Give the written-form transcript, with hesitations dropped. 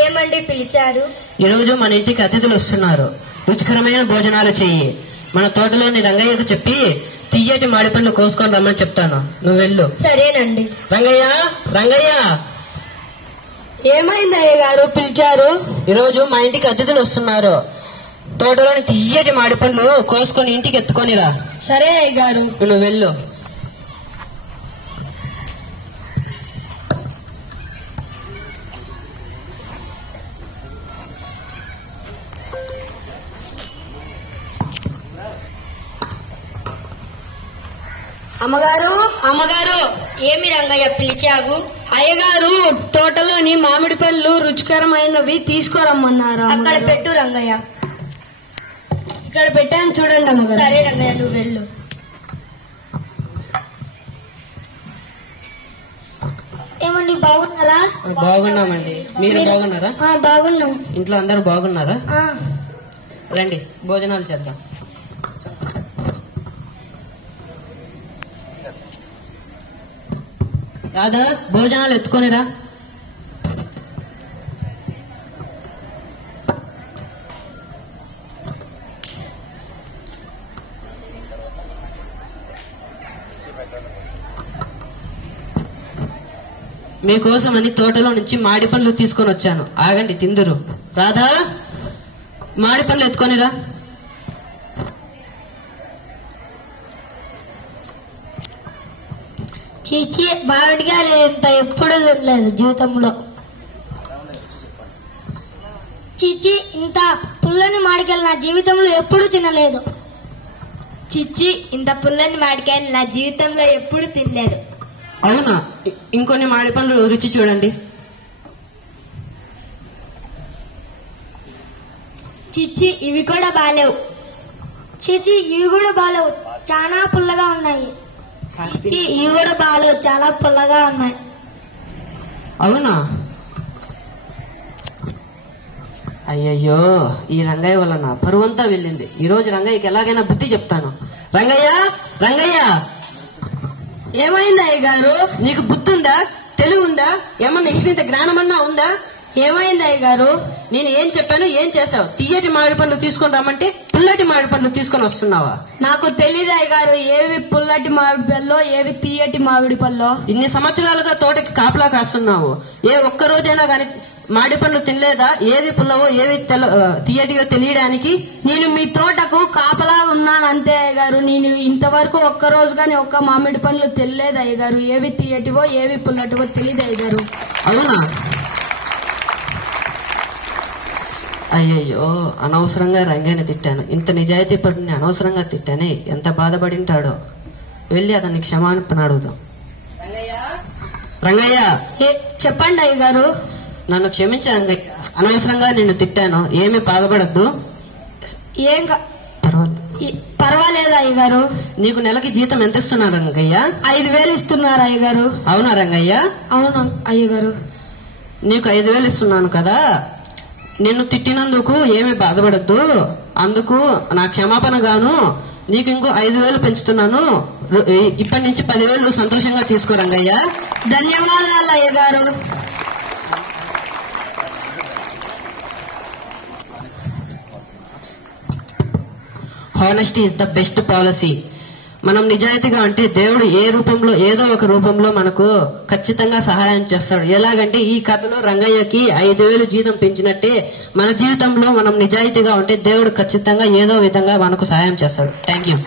ఏమండి పిలిచారు? ఈరోజు మన ఇంటికి అతిథులు వస్తున్నారు. రుచికరమైన భోజనాలు చెయ్యి. మన తోటలోని రంగయ్యకు చెప్పి తీయటి మామిడిపళ్ళు కోసుకొని రమ్మని చెప్తాను. నువ్వు వెళ్ళు. సరేనండి. రంగయ్య, రంగయ్య. ఏమైంది అయ్య గారు పిలిచారు? ఈరోజు మా ఇంటికి అతిథులు వస్తున్నారు. తోటలోని తీయటి మామిడిపళ్ళు కోసుకొని ఇంటికి ఎత్తుకొనిరా. సరే అయ్య గారు. నువ్వు వెళ్ళు. అమ్మగారు, అమ్మగారు. ఏమి రంగయ్య పిలిచావు? అయ్యగారు తోటలోని మామిడి పళ్ళు రుచికరమైనవి తీసుకురమ్మన్నారు. అక్కడ పెట్టు రంగయ్య. ఇక్కడ పెట్టాను చూడండి అమ్మగారు. సరే రంగయ్య, నువ్వు వెళ్ళు. ఏమండి బాగున్నారా? బాగున్నామండి. మీరు బాగున్నారా? బాగున్నాం. ఇంట్లో అందరూ బాగున్నారా? రండి, భోజనాలు చేద్దాం. రాదా, భోజనాలు ఎత్తుకొనిరా. మీకోసమని తోటలో నుంచి మామిడి పళ్ళు తీసుకొని వచ్చాను. ఆగండి, తిందురు. రాధా, మామిడి పళ్ళు ఎత్తుకొనిరా. చీచి, మామిడిగా ఇంత ఎప్పుడు తినలేదు జీవితంలో. చీచి, ఇంత పుల్లని మామిడికాయలు నా జీవితంలో ఎప్పుడు తినలేదు. చిచ్చి, ఇంత పుల్లని మామిడికాయలు నా జీవితంలో ఎప్పుడు తినలేదు. అవునా? ఇంకొన్ని మామిడి పళ్ళు రుచి చూడండి. చిచ్చి, ఇవి కూడా బాలేవు. చిచి, ఇవి కూడా బాలేవు, చాలా పుల్లగా ఉన్నాయి. చిచ్చి, ఇవి కూడా బాలేవు, చాలా పుల్లగా ఉన్నాయి. అవునా? అయ్యయ్యో, ఈ రంగయ్య వల్ల నా పరువంతా వెళ్ళింది. ఈ రోజు రంగయ్యకి ఎలాగైనా బుద్ధి చెప్తాను. రంగయ్య, రంగయ్య. ఏమైంది అయ్య గారు? నీకు బుద్ధి ఉందా? తెలివి ఉందా? ఏమన్నా ఇంత జ్ఞానమన్నా ఉందా? ఏమైంది అయ్య గారు? నేను ఏం చెప్పాను, ఏం చేశావు? తీయటి మామిడి పళ్ళు తీసుకొని రమ్మంటే పుల్లటి మామిడి పళ్ళు తీసుకొని వస్తున్నావా? నాకు తెలీదు అయ్య గారు, ఏవి పుల్లటి మామిడి పళ్ళో ఏవి తీయటి మామిడి పళ్ళో. ఇన్ని సంవత్సరాలుగా తోటకి కాపలా కాస్తున్నావు. ఏ ఒక్క రోజైనా గాని మామిడి పళ్ళు తినలేదా? ఏవి పుల్లవో ఏవి తీయటియో తెలియడానికి. నేను మీ తోటకు కాపలా ఉన్నాను అంతే అయ్య గారు. నేను ఇంతవరకు ఒక్క రోజు గాని ఒక్క మామిడి పళ్ళు తెలియలేదు అయ్య గారు. ఏవి తీయటివో ఏవి పుల్లటివో తెలియదు అయ్య గారు. అవునా? అయ్యయ్యో, అనవసరంగా రంగయ్యని తిట్టాను. ఇంత నిజాయితీ పడిని అనవసరంగా తిట్టానే. ఎంత బాధపడింటాడో. వెళ్ళి అతన్ని క్షమాపణ అడుగుదాం. రంగయ్య, చెప్పండి అయ్య గారు. నన్ను క్షమించండి, అనవసరంగా నిన్ను తిట్టాను. ఏమీ బాధపడద్దు. ఏం పర్వాలేదు అయ్య గారు. నీకు నెలకి జీతం ఎంత ఇస్తున్నారు రంగయ్య? 5,000 ఇస్తున్నారు అయ్య గారు. అవునా రంగయ్య? అవును అయ్య గారు. నీకు 5,000 ఇస్తున్నాను కదా. నిన్ను తిట్టినందుకు ఏమీ బాధపడద్దు. అందుకు నా క్షమాపణ గాను నీకు ఇంకో 5,000 పెంచుతున్నాను. ఇప్పటి నుంచి 10,000 సంతోషంగా తీసుకో రంగయ్య. ధన్యవాదాలు అయ్య గారు. Honesty is the best policy. మనం నిజాయితీగా ఉంటే దేవుడు ఏ రూపంలో ఏదో ఒక రూపంలో మనకు ఖచ్చితంగా సహాయం చేస్తాడు. ఎలాగంటే ఈ కథలో రంగయ్యకి 5,000 జీతం పెంచినట్టే మన జీవితంలో మనం నిజాయితీగా ఉంటే దేవుడు ఖచ్చితంగా ఏదో విధంగా మనకు సహాయం చేస్తాడు. Thank you.